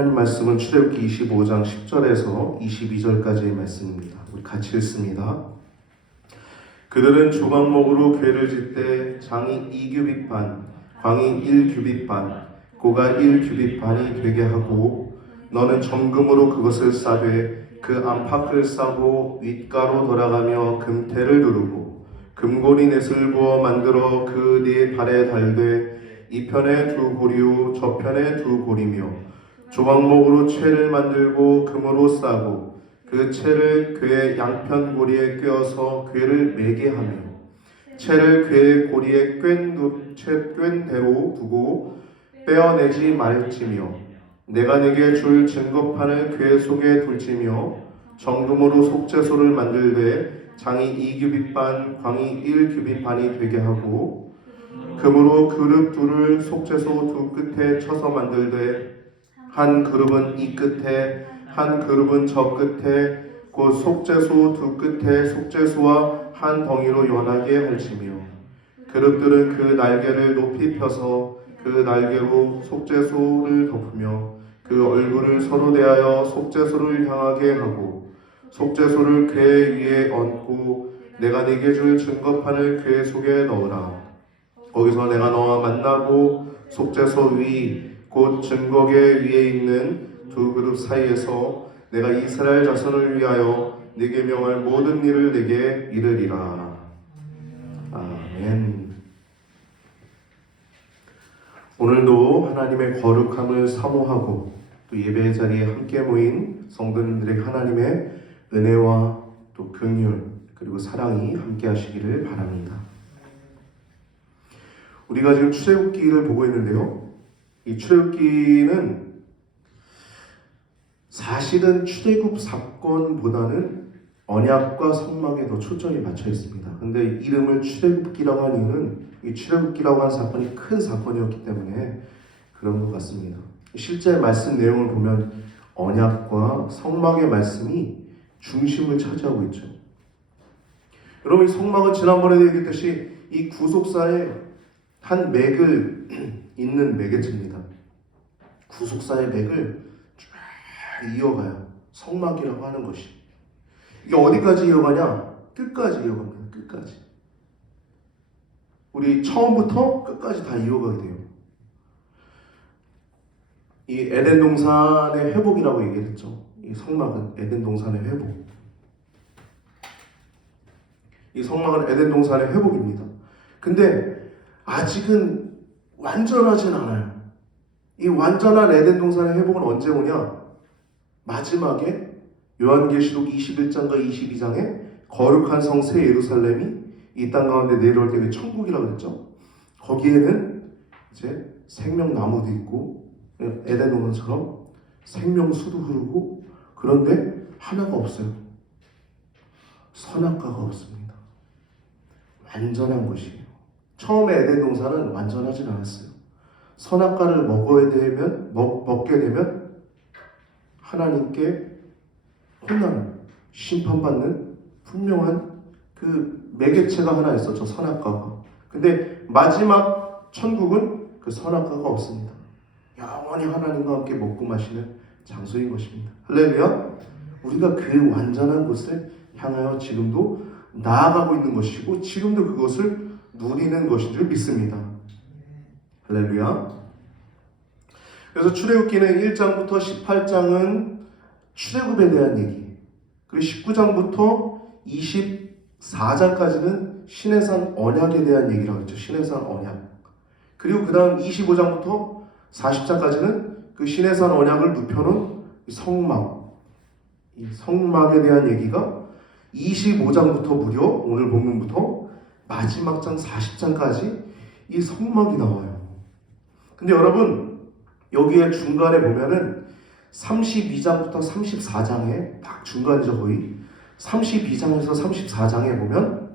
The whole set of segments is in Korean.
하나님 말씀은 출애굽기 25장 10절에서 22절까지의 말씀입니다. 우리 같이 읽습니다. 그들은 조각목으로 궤를 짓되 장이 2규빗 반, 광이 1규빗 반, 고가 1규빗 반이 되게 하고 너는 정금으로 그것을 싸되 그 안팎을 싸고 윗가로 돌아가며 금태를 두르고 금고리 넷을 부어 만들어 그 네 발에 달되 이편에 두 고리요 저편에 두 고리며 조각목으로 채를 만들고 금으로 싸고 그 채를 궤의 양편 고리에 꿰어서 궤를 매게 하며 채를 궤의 고리에 꿰n 대로 두고 빼어내지 말지며 내가 네게 줄 증거판을 궤 속에 둘지며 정금으로 속죄소를 만들되 장이 2규빗 반, 광이 1규빗 반이 되게 하고 금으로 그룹 둘을 속죄소 두 끝에 쳐서 만들되 한 그룹은 이 끝에 한 그룹은 저 끝에 곧 속죄소 두 끝에 속죄소와 한 덩이로 연하게 할지며 그룹들은 그 날개를 높이 펴서 그 날개로 속죄소를 덮으며 그 얼굴을 서로 대하여 속죄소를 향하게 하고 속죄소를 궤 위에 얹고 내가 네게 줄 증거판을 궤 속에 넣으라. 거기서 내가 너와 만나고 속죄소 위 곧 증거궤 위에 있는 두 그룹 사이에서 내가 이스라엘 자손을 위하여 네게 명할 모든 일을 네게 이르리라. 아멘. 오늘도 하나님의 거룩함을 사모하고 또 예배의 자리에 함께 모인 성도님들에게 하나님의 은혜와 또 긍휼 그리고 사랑이 함께 하시기를 바랍니다. 우리가 지금 출애굽기를 보고 있는데요. 이 출애굽기는 사실은 출애굽 사건보다는 언약과 성막에 더 초점이 맞춰 있습니다. 근데 이름을 출애굽기라고 한 이유는 이 출애굽기라고 한 사건이 큰 사건이었기 때문에 그런 것 같습니다. 실제 말씀 내용을 보면 언약과 성막의 말씀이 중심을 차지하고 있죠. 여러분, 이 성막은 지난번에도 얘기했듯이 이 구속사에 한 맥을 잇는 매개체입니다. 구속사의 맥을 쫙 이어가요. 성막이라고 하는 것이. 이게 어디까지 이어가냐? 끝까지 이어갑니다. 끝까지. 우리 처음부터 끝까지 다 이어가게 돼요. 이 에덴 동산의 회복이라고 얘기했죠. 이 성막은 에덴 동산의 회복. 이 성막은 에덴 동산의 회복입니다. 근데 아직은 완전하진 않아요. 이 완전한 에덴 동산의 회복은 언제 오냐? 마지막에 요한계시록 21장과 22장에 거룩한 성 새 예루살렘이 이 땅 가운데 내려올 때 천국이라고 그랬죠. 거기에는 이제 생명나무도 있고 에덴 동산처럼 생명수도 흐르고 그런데 하나가 없어요. 선악과가 없습니다. 완전한 것이에요. 처음에 에덴 동산은 완전하지 않았어요. 선악과를 먹게 되면 하나님께 혼나는, 심판받는 분명한 그 매개체가 하나 있었죠. 선악과가. 근데 마지막 천국은 그 선악과가 없습니다. 영원히 하나님과 함께 먹고 마시는 장소인 것입니다. 할렐루야. 우리가 그 완전한 곳을 향하여 지금도 나아가고 있는 것이고 지금도 그것을 누리는 것인 줄 믿습니다. 할렐루야. 그래서 출애굽기는 1장부터 18장은 출애굽에 대한 얘기, 그리고 19장부터 24장까지는 시내산 언약에 대한 얘기라고 했죠. 시내산 언약. 그리고 그 다음 25장부터 40장까지는 그 시내산 언약을 눕혀놓은 성막, 이 성막에 대한 얘기가 25장부터 무려 오늘 본문부터 마지막 장 40장까지 이 성막이 나와요. 근데 여러분, 여기에 중간에 보면은 32장부터 34장에 딱 중간이죠. 거의 32장에서 34장에 보면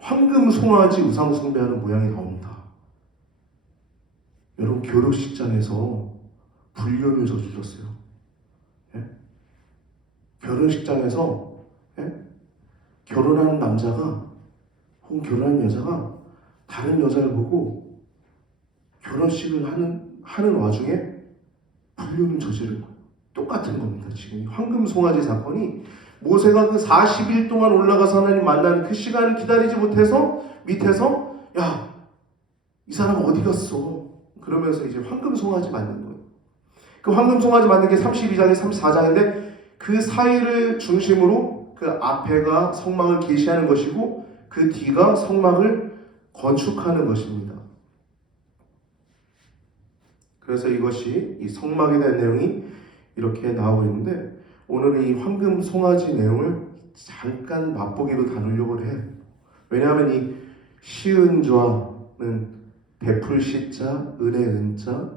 황금 송아지 우상 숭배하는 모양이 나옵니다. 여러분, 결혼식장에서 불륜을 저질렀어요. 예? 결혼식장에서 결혼하는 남자가 혹은 결혼하는 여자가 다른 여자를 보고 결혼식을 하는 와중에 불륜을 저지른 거예요. 똑같은 겁니다. 지금 황금 송아지 사건이 모세가 그 40일 동안 올라가서 하나님 만나는 그 시간을 기다리지 못해서 밑에서 야, 이 사람 어디 갔어? 그러면서 이제 황금 송아지 만든 거예요. 그 황금 송아지 만든 게 32장에 34장인데 그 사이를 중심으로 그 앞에가 성막을 계시하는 것이고 그 뒤가 성막을 건축하는 것입니다. 그래서 이것이 이 성막에 대한 내용이 이렇게 나오고 있는데 오늘은 이 황금 송아지 내용을 잠깐 맛보기로 다루려고 해요. 왜냐하면 이 시은좌는 베풀 시자, 은혜 은자,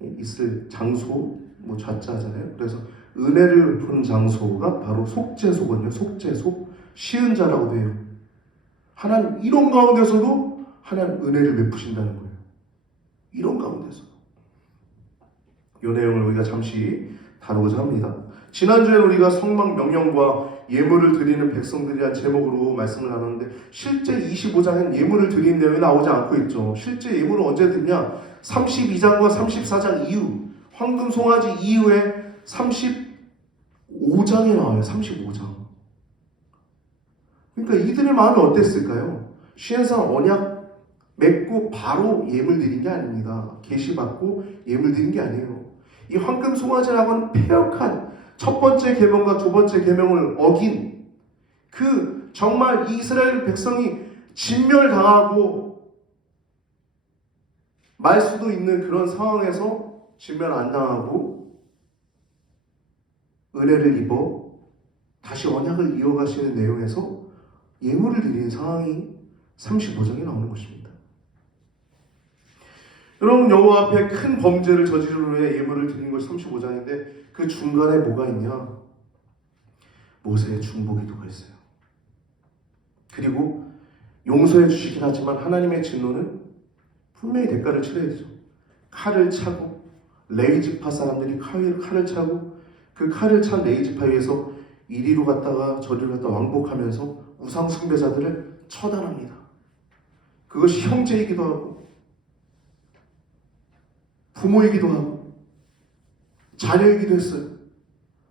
있을 장소, 뭐 좌자잖아요. 그래서 은혜를 베푸는 장소가 바로 속죄소거든요. 속죄소, 시은자라고도 해요. 하나님 이런 가운데서도 하나님 은혜를 베푸신다는 거예요. 이런 가운데서. 이 내용을 우리가 잠시 다루고자 합니다. 지난주에 우리가 성막 명령과 예물을 드리는 백성들이란 제목으로 말씀을 나눴는데 실제 25장엔 예물을 드리는 내용이 나오지 않고 있죠. 실제 예물을 언제 드리냐? 32장과 34장 이후, 황금 송아지 이후에 35장에 나와요. 35장. 그러니까 이들의 마음이 어땠을까요? 시행상 언약 맺고 바로 예물 드린 게 아닙니다. 계시받고 예물 드린 게 아니에요. 이 황금 송아지라고는 폐역한 첫 번째 계명과 두 번째 계명을 어긴 그 정말 이스라엘 백성이 진멸당하고 말 수도 있는 그런 상황에서 진멸 안 당하고 은혜를 입어 다시 언약을 이어가시는 내용에서 예물을 드리는 상황이 35장에 나오는 것입니다. 여러분, 여호와 앞에 큰 범죄를 저지르려 해 예물을 드리는 것이 35장인데 그 중간에 뭐가 있냐? 모세의 중보기도가 있어요. 그리고 용서해 주시긴 하지만 하나님의 진노는 분명히 대가를 치러야 되죠. 칼을 차고 레이지파 사람들이 칼을 차고 그 칼을 찬 레이지파 위에서 이리로 갔다가 저리로 갔다 왕복하면서 우상 숭배자들을 처단합니다. 그것이 형제이기도 하고 부모이기도 하고 자녀이기도 했어요.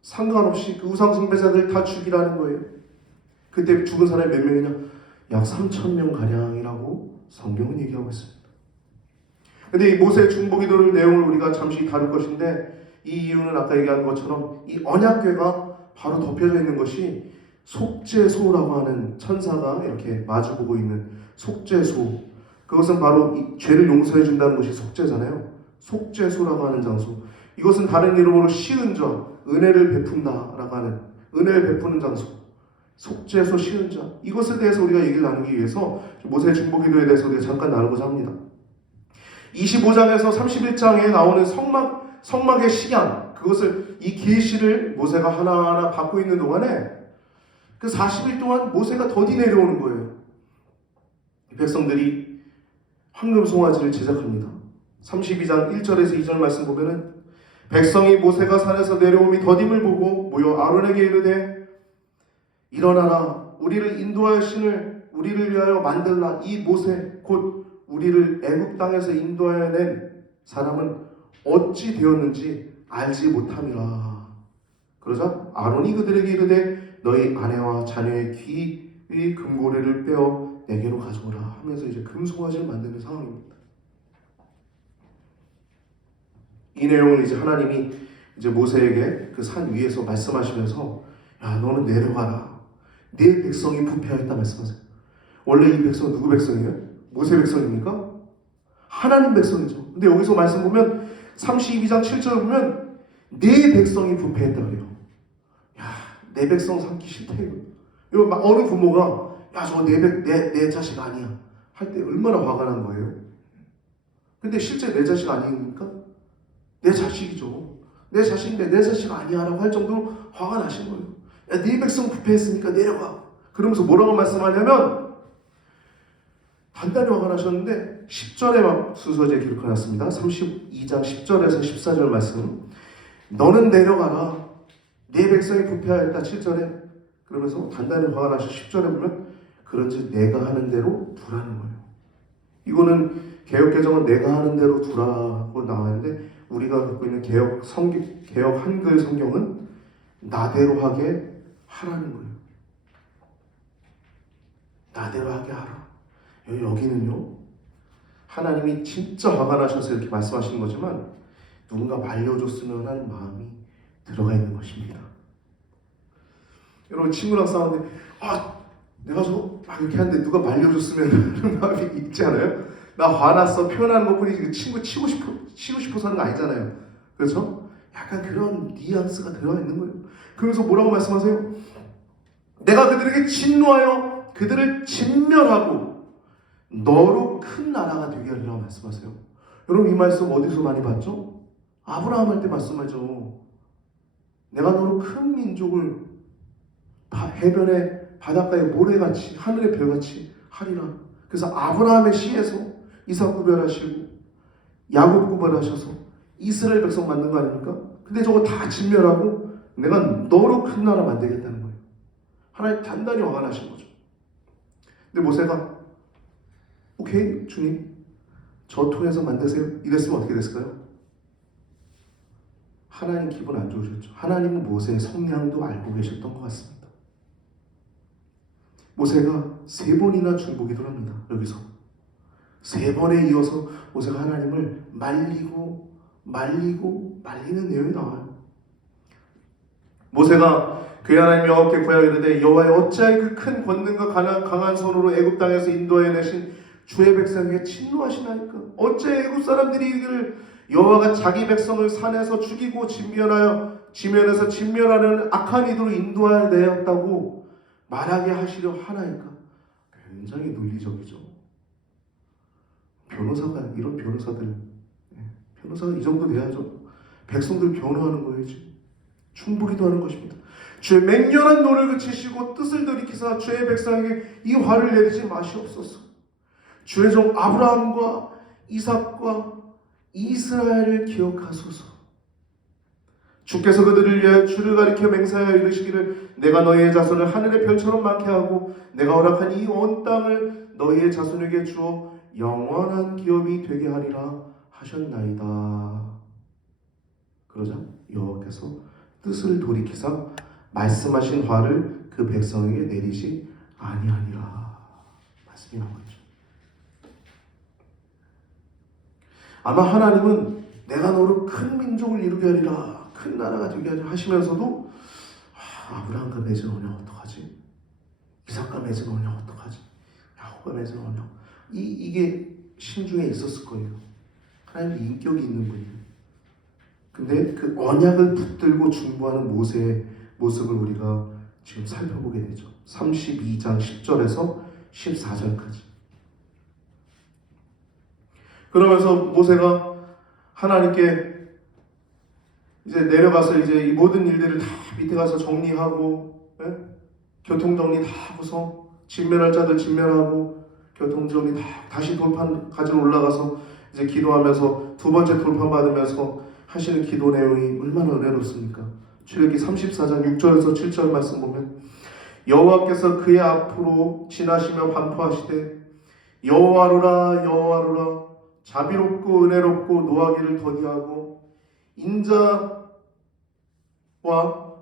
상관없이 그 우상 숭배자들 다 죽이라는 거예요. 그때 죽은 사람이 몇 명이냐? 약 3,000명 가량이라고 성경은 얘기하고 있습니다. 근데 이 모세의 중보기도를 내용을 우리가 잠시 다룰 것인데 이 이유는 아까 얘기한 것처럼 이 언약궤가 바로 덮여져 있는 것이 속죄소라고 하는 천사가 이렇게 마주보고 있는 속죄소. 그것은 바로 이 죄를 용서해 준다는 것이 속죄잖아요. 속죄소라고 하는 장소. 이것은 다른 이름으로 시은좌, 은혜를 베푼다라고 하는 은혜를 베푸는 장소. 속죄소 시은좌. 이것에 대해서 우리가 얘기를 나누기 위해서 모세의 중보기도에 대해서 우리가 잠깐 나누고자 합니다. 25장에서 31장에 나오는 성막의 식양, 그것을 이 계시를 모세가 하나하나 받고 있는 동안에 그 40일 동안 모세가 더디 내려오는 거예요. 백성들이 황금 송아지를 제작합니다. 32장 1절에서 2절 말씀 보면은 백성이 모세가 산에서 내려오미 더딤을 보고 모여 아론에게 이르되 일어나라 우리를 인도하여 신을 우리를 위하여 만들라. 이 모세 곧 우리를 애굽 땅에서 인도하여 낸 사람은 어찌 되었는지 알지 못함이라. 그러자 아론이 그들에게 이르되 너희 아내와 자녀의 귀의 금고리를 빼어 내게로 가져오라 하면서 이제 금송아지를 만드는 상황입니다. 이 내용을 이제 하나님이 이제 모세에게 그 산 위에서 말씀하시면서 야 너는 내려가라. 네 백성이 부패하였다 말씀하세요. 원래 이 백성은 누구 백성이에요? 모세 백성입니까? 하나님 백성이죠. 근데 여기서 말씀 보면 32장 7절 보면 네 백성이 부패했다 그래요. 야, 내 백성 삼기 싫다 이거. 어느 부모가 야 저거 내 자식 아니야 할 때 얼마나 화가 난 거예요. 근데 실제 내 자식 아니니까 내 자식이죠. 내 자식인데 내 자식 아니야 라고 할 정도로 화가 나신 거예요. 야, 네 백성 부패했으니까 내려가. 그러면서 뭐라고 말씀하냐면 단단히 화가 나셨는데 10절에 순서지에 기록해놨습니다. 32장 10절에서 14절 말씀. 너는 내려가라. 네 백성이 부패하였다. 7절에. 그러면서 단단히 화가 나셔 10절에 보면 그런지 내가 하는 대로 두라는 거예요. 이거는 개역개정은 내가 하는 대로 두라고 나왔는데 우리가 갖고 있는 개혁 한글 성경은 나대로 하게 하라는 거예요. 나대로 하게 하라. 여기는요, 하나님이 진짜 화가 나셔서 이렇게 말씀하시는 거지만 누군가 말려줬으면 하는 마음이 들어가 있는 것입니다. 여러분, 친구랑 싸우는데 내가 막 이렇게 하는데 누가 말려줬으면 하는 마음이 있지 않아요? 나 화났어 표현하는 것뿐이지 그 친구 치고 싶어서 하는 거 아니잖아요. 그렇죠? 약간 그런 뉘앙스가 들어가 있는 거예요. 그러면서 뭐라고 말씀하세요? 내가 그들에게 진노하여 그들을 진멸하고 너로 큰 나라가 되게 하리라고 말씀하세요. 여러분, 이 말씀 어디서 많이 봤죠? 아브라함 할 때 말씀하죠. 내가 너로 큰 민족을 해변의 바닷가의 모래같이 하늘의 별같이 하리라. 그래서 아브라함의 씨에서 이삭 구별하시고 야곱 구별하셔서 이스라엘 백성 만든 거 아닙니까? 근데 저거 다 진멸하고 내가 너로 큰 나라 만들겠다는 거예요. 하나님 단단히 화가 나신 거죠. 근데 모세가 오케이 주님, 저 통해서 만드세요. 이랬으면 어떻게 됐을까요? 하나님 기분 안 좋으셨죠. 하나님은 모세의 성량도 알고 계셨던 것 같습니다. 모세가 3번이나 중보기도를 합니다. 여기서 3번에 이어서 모세가 하나님을 말리는 내용이 나와요. 모세가 그의 하나님 여호와께 구하여 이르되 여호와여 어찌하여 그 큰 권능과 강한 손으로 애굽 땅에서 인도하여 내신 주의 백성에게 진노하시나이까? 어찌하여 애굽 사람들이 이를 여호와가 자기 백성을 산에서 죽이고 지면에서 진멸하는 악한 이도로 인도하여 내었다고 말하게 하시려 하나이까? 굉장히 논리적이죠. 이런 변호사가 이 정도 돼야죠. 백성들 변호하는 거예요. 충분히도 하는 것입니다. 주의 맹렬한 노를 그치시고 뜻을 돌이키사 주의 백성에게 이 화를 내리지 마시옵소서. 주의 종 아브라함과 이삭과 이스라엘을 기억하소서. 주께서 그들을 위하여 주를 가리켜 맹세하여 이르시기를 내가 너희의 자손을 하늘의 별처럼 많게 하고 내가 허락한 이 온 땅을 너희의 자손에게 주어 영원한 기업이 되게 하리라 하셨나이다. 그러자 여호와께서 뜻을 돌이키사 말씀하신 화를 그 백성에게 내리지 아니하니라. 말씀이 나온 거죠. 아마 하나님은 내가 너로 큰 민족을 이루게 하리라, 큰 나라가 되게 하리라 하시면서도 아브라함과 맺은 언약 어떡하지? 이삭과 맺은 언약 어떡하지? 야곱과 맺은 언약, 이게 심중에 있었을 거예요. 하나님이 인격이 있는 분이에요. 근데 그 언약을 붙들고 중보하는 모세의 모습을 우리가 지금 살펴보게 되죠. 32장 10절에서 14절까지. 그러면서 모세가 하나님께 이제 내려가서 이제 이 모든 일들을 다 밑에 가서 정리하고, 교통정리 다 하고서 진멸할 자들 진멸하고 교통정리 다시 돌판 가지러 올라가서 이제 기도하면서 2번째 돌판 받으면서 하시는 기도 내용이 얼마나 은혜롭습니까? 출애굽기 34장 6절에서 7절 말씀 보면 여호와께서 그의 앞으로 지나시며 반포하시되 여호와로라 여호와로라 자비롭고 은혜롭고 노하기를 더디하고 인자와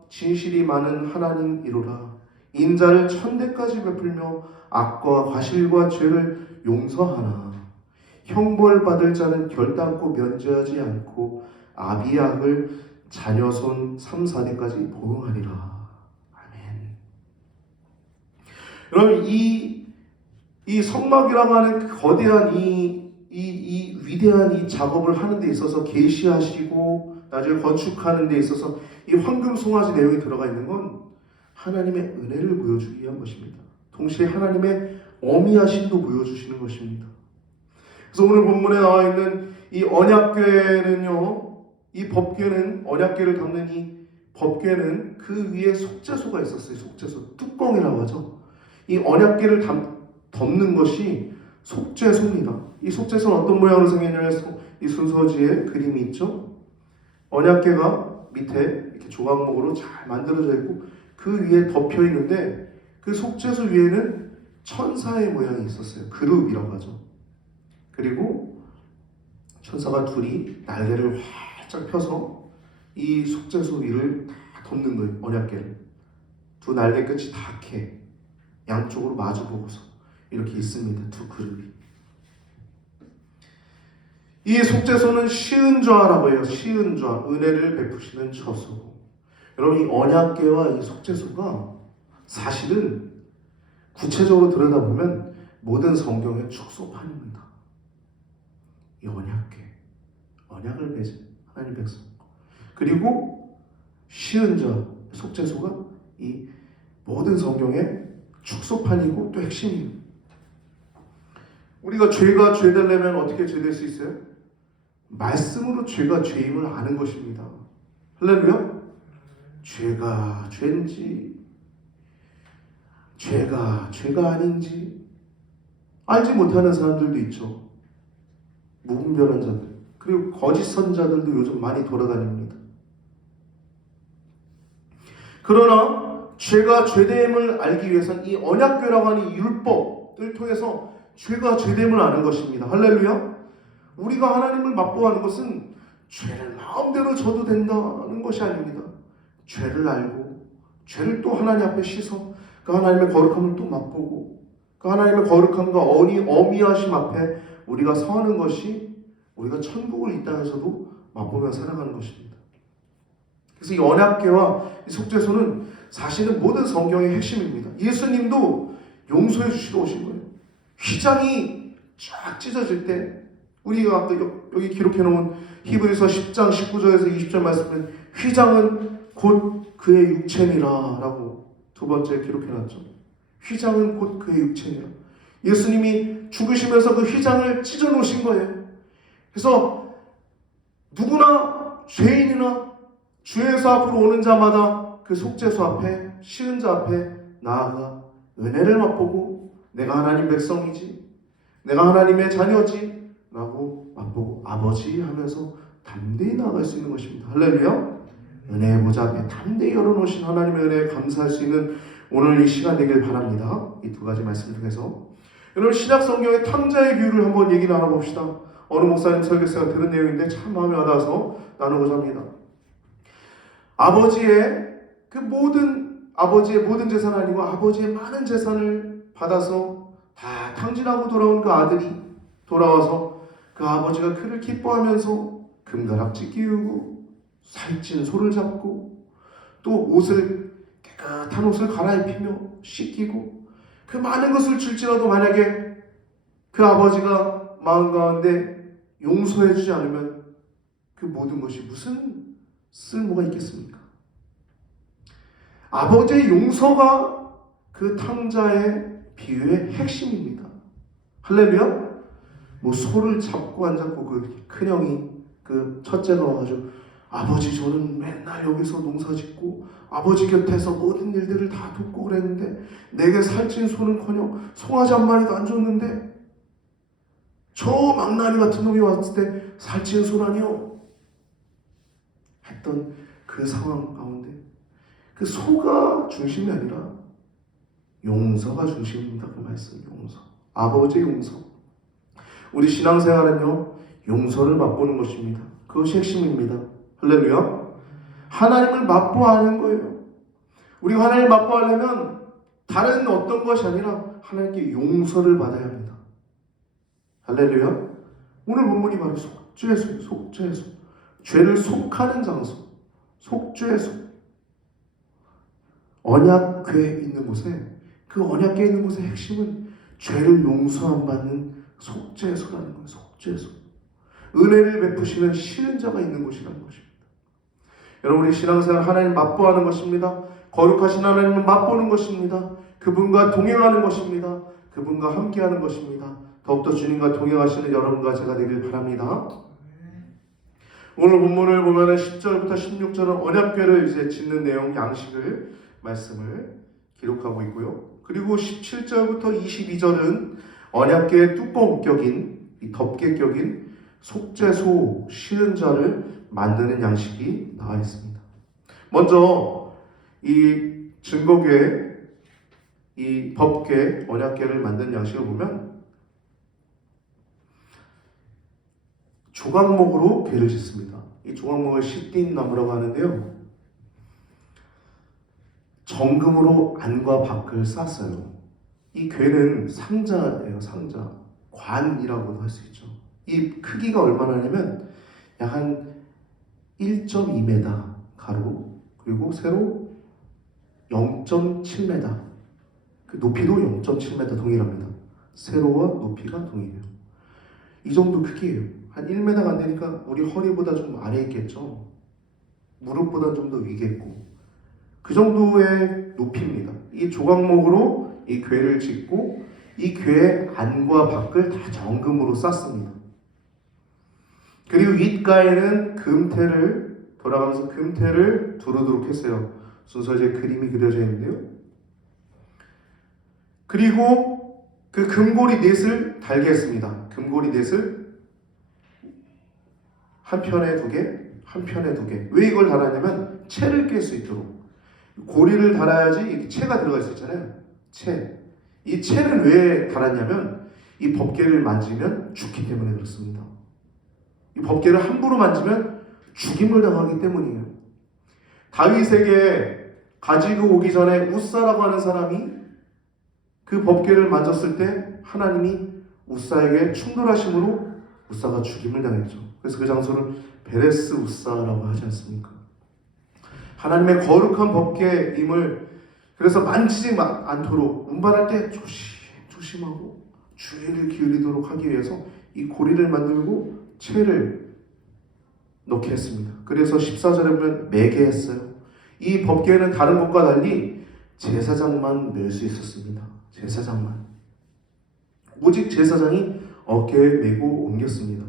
진실이 많은 하나님이로라. 인자를 천대까지 베풀며 악과 과실과 죄를 용서하나 형벌 받을 자는 결단코 면제하지 않고 아비약을 자녀손 3, 4대까지 보응하리라. 아멘. 여러분, 이 성막이라고 하는 거대한 이 위대한 이 작업을 하는 데 있어서 계시하시고 나중에 건축하는 데 있어서 이 황금 송아지 내용이 들어가 있는 건 하나님의 은혜를 보여주기 위한 것입니다. 동시에 하나님의 어미하심도 보여주시는 것입니다. 그래서 오늘 본문에 나와 있는 이 언약궤는요, 이 법궤는, 언약궤를 담는 이 법궤는 그 위에 속죄소가 있었어요. 속죄소, 뚜껑이라고 하죠. 이 언약궤를 덮는 것이 속죄소입니다. 이 속죄소는 어떤 모양으로 생겼냐면 이 순서지에 그림이 있죠. 언약궤가 밑에 이렇게 조각목으로 잘 만들어져 있고 그 위에 덮여 있는데 그 속죄소 위에는 천사의 모양이 있었어요. 그룹이라고 하죠. 그리고 천사가 둘이 날개를 활짝 펴서 이 속죄소 위를 다 덮는 거예요. 언약궤를. 두 날개 끝이 다 이렇게 양쪽으로 마주 보고서 이렇게 있습니다. 두 그룹이. 이 속죄소는 시은좌라고 해요. 시은좌, 은혜를 베푸시는 처소. 여러분, 이 언약궤와 이 속죄소가 사실은 구체적으로 들여다보면 모든 성경의 축소판입니다. 이 언약궤, 언약을 맺은 하나님 백성, 그리고 시은좌, 속죄소가 이 모든 성경의 축소판이고 또 핵심이에요. 우리가 죄가 죄되려면 어떻게 죄될 수 있어요? 말씀으로 죄가 죄임을 아는 것입니다. 할렐루야? 죄가 죄인지 죄가 아닌지 알지 못하는 사람들도 있죠. 무분별한 자들, 그리고 거짓 선자들도 요즘 많이 돌아다닙니다. 그러나 죄가 죄됨을 알기 위해서는 이 언약궤라고 하는 이 율법을 통해서 죄가 죄됨을 아는 것입니다. 할렐루야. 우리가 하나님을 맛보아하는 것은 죄를 마음대로 져도 된다는 것이 아닙니다. 죄를 알고 죄를 또 하나님 앞에 씻어 그 하나님의 거룩함을 또 맛보고 그 하나님의 거룩함과 어미하심 앞에 우리가 서는 것이 우리가 천국을 이 땅에서도 맛보며 살아가는 것입니다. 그래서 이 언약궤와 이 속죄소는 사실은 모든 성경의 핵심입니다. 예수님도 용서해 주시러 오신 거예요. 휘장이 쫙 찢어질 때 우리가 아까 여기 기록해 놓은 히브리서 10장 19절에서 20절 말씀은 휘장은 곧 그의 육체니라 라고 두 번째 기록해 놨죠. 휘장은 곧 그의 육체니라. 예수님이 죽으시면서 그 휘장을 찢어 놓으신 거예요. 그래서 누구나 죄인이나 주에서 앞으로 오는 자마다 그 속죄소 앞에 시은자 앞에 나아가 은혜를 맛보고 내가 하나님 백성이지, 내가 하나님의 자녀지 라고 맛보고 아버지 하면서 담대히 나아갈 수 있는 것입니다. 할렐루야. 은혜의 보좌 앞에 담대히 열어놓으신 하나님의 은혜에 감사할 수 있는 오늘 이 시간 되길 바랍니다. 이 두 가지 말씀 중에서 여러분, 신약 성경의 탕자의 비유를 한번 얘기 나눠봅시다. 어느 목사님 설교사가 들은 내용인데 참 마음에 와닿아서 나누고자 합니다. 아버지의 모든 재산 아니고 아버지의 많은 재산을 받아서 다 탕진하고 돌아온 그 아들이 돌아와서 그 아버지가 그를 기뻐하면서 금가락지 끼우고 살찐 소를 잡고 또 깨끗한 옷을 갈아입히며 씻기고 그 많은 것을 줄지라도 만약에 그 아버지가 마음 가운데 용서해 주지 않으면 그 모든 것이 무슨 쓸모가 있겠습니까? 아버지의 용서가 그 탕자의 비유의 핵심입니다. 할렐루야. 뭐 소를 잡고 안 잡고 그 큰형이 그 첫째가 와가지고 아버지 저는 맨날 여기서 농사 짓고 아버지 곁에서 모든 일들을 다 돕고 그랬는데 내게 살찐 소는커녕 송아지 한 마리도 안 줬는데 저 망나니 같은 놈이 왔을 때 살찐 소라니요 했던 그 상황 가운데 그 소가 중심이 아니라 용서가 중심입니다. 그 말씀, 용서. 아버지의 용서. 우리 신앙생활은요, 용서를 맛보는 것입니다. 그것이 핵심입니다. 할렐루야. 하나님을 맛보아하는 거예요. 우리가 하나님을 맛보아하려면 다른 어떤 것이 아니라 하나님께 용서를 받아야 합니다. 할렐루야. 오늘 본문이 바로 속죄소. 죄를 속하는 장소. 속죄소. 언약궤 있는 곳에, 그 언약궤 있는 곳의 핵심은 죄를 용서 안 받는 속죄소라는 거예요. 속죄소. 은혜를 베푸시는 시은자가 있는 곳이라는 것입니다. 여러분, 우리 신앙생활 하나님 맛보아하는 것입니다. 거룩하신 하나님을 맛보는 것입니다. 그분과 동행하는 것입니다. 그분과 함께하는 것입니다. 더욱더 주님과 동행하시는 여러분과 제가 되길 바랍니다. 오늘 본문을 보면 10절부터 16절은 언약궤를 이제 짓는 내용, 양식을 말씀을 기록하고 있고요. 그리고 17절부터 22절은 언약궤의 뚜껑 격인, 이 덮개 격인 속죄소 시은자를 만드는 양식이 나와 있습니다. 먼저 이 증거궤, 이 법궤, 언약궤를 만드는 양식을 보면 조각목으로 궤를 짓습니다. 이 조각목을 시띠나무라고 하는데요. 정금으로 안과 밖을 쌌어요. 이 궤는 상자예요, 상자. 관이라고도 할 수 있죠. 이 크기가 얼마나냐면 약 한 1.2m 가로, 그리고 세로 0.7m, 그 높이도 0.7m 동일합니다. 세로와 높이가 동일해요. 이 정도 크기예요. 한 1m가 안 되니까 우리 허리보다 좀 아래에 있겠죠. 무릎보다 좀 더 위겠고, 그 정도의 높이입니다. 이 조각목으로 이 궤를 짓고 이 궤의 안과 밖을 다 정금으로 쌌습니다. 그리고 윗가에는 금태를, 돌아가면서 금태를 두르도록 했어요. 순서제 그림이 그려져 있는데요. 그리고 그 금고리 넷을 달게 했습니다. 금고리 넷을 한 편에 두 개, 한 편에 두 개. 왜 이걸 달았냐면 채를 깰 수 있도록. 고리를 달아야지 채가 들어갈 수 있잖아요. 채. 이 채를 왜 달았냐면 이 법궤를 만지면 죽기 때문에 그렇습니다. 이 법궤를 함부로 만지면 죽임을 당하기 때문이에요. 다윗에게 가지고 오기 전에 우사라고 하는 사람이 그 법궤를 만졌을 때 하나님이 우사에게 충돌하심으로 우사가 죽임을 당했죠. 그래서 그 장소를 베레스 우사라고 하지 않습니까? 하나님의 거룩한 법궤임을, 그래서 만지지 않도록 운반할 때 조심하고 주의를 기울이도록 하기 위해서 이 고리를 만들고 채를 넣게 했습니다. 그래서 14절에 보면 매게 했어요. 이 법궤는 다른 것과 달리 제사장만 멜 수 있었습니다. 제사장만. 오직 제사장이 어깨에 메고 옮겼습니다.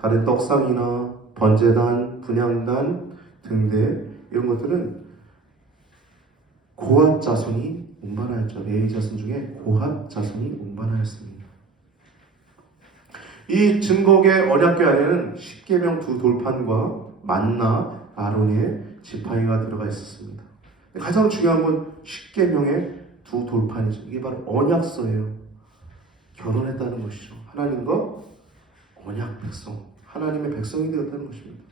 다른 떡상이나 번제단, 분향단 등대 이런 것들은 고핫 자손이 운반하였죠. 레위 자손 중에 고핫 자손이 운반하였습니다. 이 증거의 언약궤 안에는 십계명 두 돌판과 만나 아론의 지팡이가 들어가 있었습니다. 가장 중요한 건 십계명의 두 돌판이죠. 이게 바로 언약서예요. 결혼했다는 것이죠. 하나님과 언약 백성, 하나님의 백성이 되었다는 것입니다.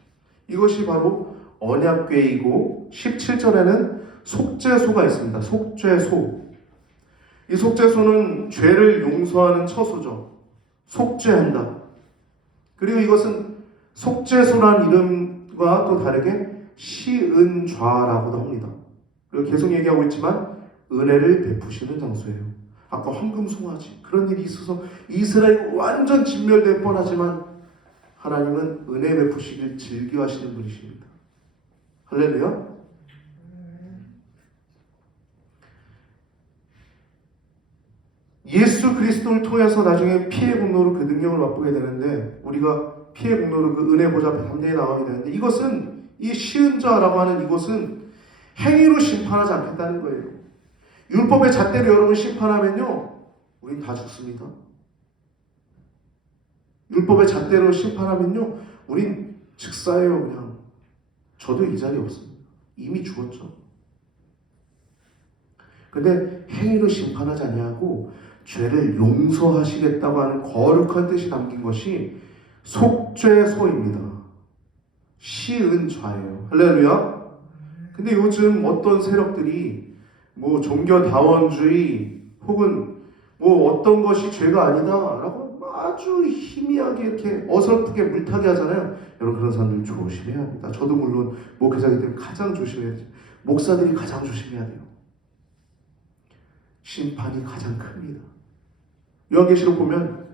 이것이 바로 언약궤이고, 17절에는 속죄소가 있습니다. 속죄소. 이 속죄소는 죄를 용서하는 처소죠. 속죄한다. 그리고 이것은 속죄소란 이름과 또 다르게 시은좌라고도 합니다. 그리고 계속 얘기하고 있지만 은혜를 베푸시는 장소예요. 아까 황금 송아지 그런 일이 있어서 이스라엘이 완전 진멸될 뻔하지만 하나님은 은혜 베푸시길 즐겨하시는 분이십니다. 할렐루야. 예수 그리스도를 통해서 나중에 피의 공로로 그 능력을 맛보게 되는데, 우리가 피의 공로로 그 은혜 보좌 앞에 담대히 나가게 되는데, 이것은 이 시은자라고 하는 이것은 행위로 심판하지 않겠다는 거예요. 율법의 잣대로 여러분 심판하면요, 우린 다 죽습니다. 율법의 잣대로 심판하면요, 우린 즉사예요. 그냥 저도 이 자리에 없습니다. 이미 죽었죠. 근데 행위로 심판하지 아니하고 죄를 용서하시겠다고 하는 거룩한 뜻이 담긴 것이 속죄소입니다. 시은좌예요. 할렐루야. 근데 요즘 어떤 세력들이 뭐 종교다원주의 혹은 뭐 어떤 것이 죄가 아니다라고 아주 희미하게 이렇게 어설프게 물타기 하잖아요. 여러분, 그런 사람들 조심해야 합니다. 저도 물론 목회자이기 때문에 가장 조심해야 돼요. 목사들이 가장 조심해야 돼요. 심판이 가장 큽니다. 요한계시록 보면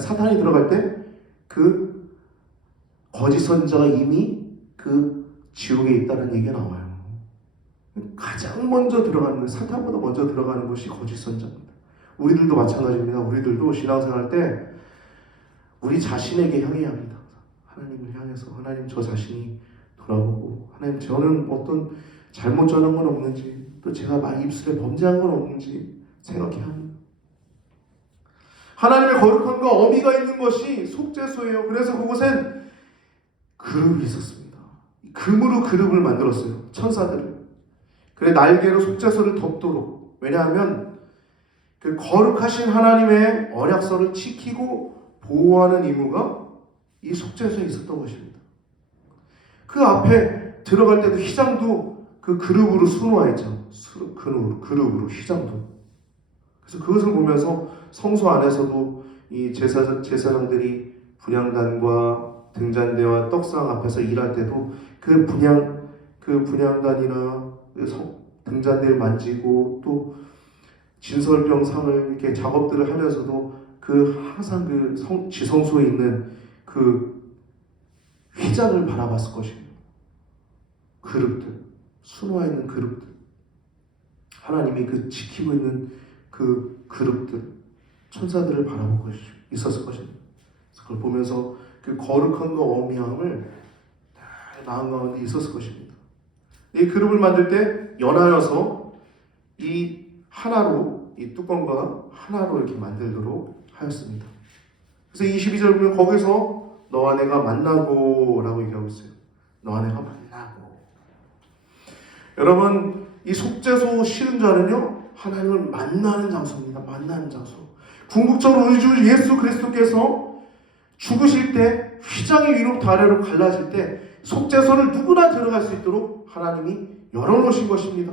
사탄이 들어갈 때 그 거짓 선자가 이미 그 지옥에 있다는 얘기가 나와요. 가장 먼저 들어가는 거예요. 사탄보다 먼저 들어가는 것이 거짓 선자입니다. 우리들도 마찬가지입니다. 우리들도 신앙생활 때 우리 자신에게 향해야 합니다. 하나님을 향해서, 하나님, 저 자신이 돌아보고, 하나님, 저는 어떤 잘못 전한 건 없는지, 또 제가 막 입술에 범죄한 건 없는지 생각해야 합니다. 하나님의 거룩함과 어미가 있는 것이 속죄소예요. 그래서 그곳엔 그룹이 있었습니다. 금으로 그룹을 만들었어요. 천사들을. 그래 날개로 속죄소를 덮도록. 왜냐하면 그 거룩하신 하나님의 언약서를 지키고 보호하는 의무가 이 속죄소에 있었던 것입니다. 그 앞에 들어갈 때도 휘장도 그 그룹으로 수놓아있죠. 그룹으로 휘장도. 그래서 그것을 보면서 성소 안에서도 이 제사장들이 분향단과 등잔대와 떡상 앞에서 일할 때도 그 분향단이나 등잔대를 만지고 또 진설병상을 이렇게 작업들을 하면서도 항상 지성소에 있는 그 휘장을 바라봤을 것입니다. 그룹들, 수놓아 있는 그룹들, 하나님이 지키고 있는 그 그룹들, 천사들을 바라볼 것이 있었을 것입니다. 그걸 보면서 그 거룩함과 어미함을 마음 가운데 있었을 것입니다. 이 그룹을 만들 때 연하여서 이 하나로, 이 뚜껑과 하나로 이렇게 만들도록 하였습니다. 그래서 22절 보면 거기서 너와 내가 만나고 라고 얘기하고 있어요. 너와 내가 만나고. 여러분, 이 속죄소 시른자는요, 하나님을 만나는 장소입니다. 만나는 장소. 궁극적으로 우리 주 예수 그리스도께서 죽으실 때 휘장이 위로부터 아래로 갈라질 때 속죄소를 누구나 들어갈 수 있도록 하나님이 열어놓으신 것입니다.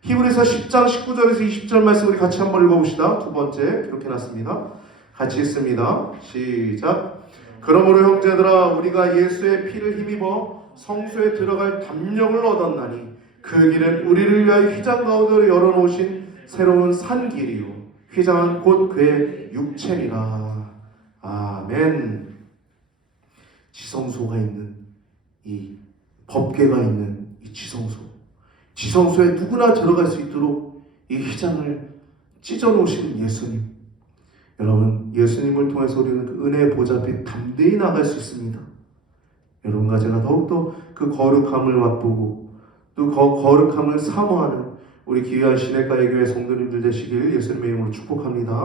히브리서 10장 19절에서 20절 말씀 우리 같이 한번 읽어봅시다. 두 번째 기록해놨습니다. 같이 읽습니다. 시작. 그러므로 형제들아 우리가 예수의 피를 힘입어 성소에 들어갈 담력을 얻었나니 그 길은 우리를 위하여 휘장 가운데로 열어놓으신 새로운 산 길이요 휘장은 곧 그의 육체니라. 아멘. 지성소가 있는 이 법궤가 있는 이 지성소에 누구나 들어갈 수 있도록 이 휘장을 찢어놓으시는 예수님. 여러분, 예수님을 통해서 우리는 그 은혜의 보좌 앞에 담대히 나갈 수 있습니다. 여러분과 제가 더욱더 그 거룩함을 맛보고 또 거룩함을 사모하는 우리 귀한 시냇가의 교회 성도님들 되시길 예수님의 이름으로 축복합니다.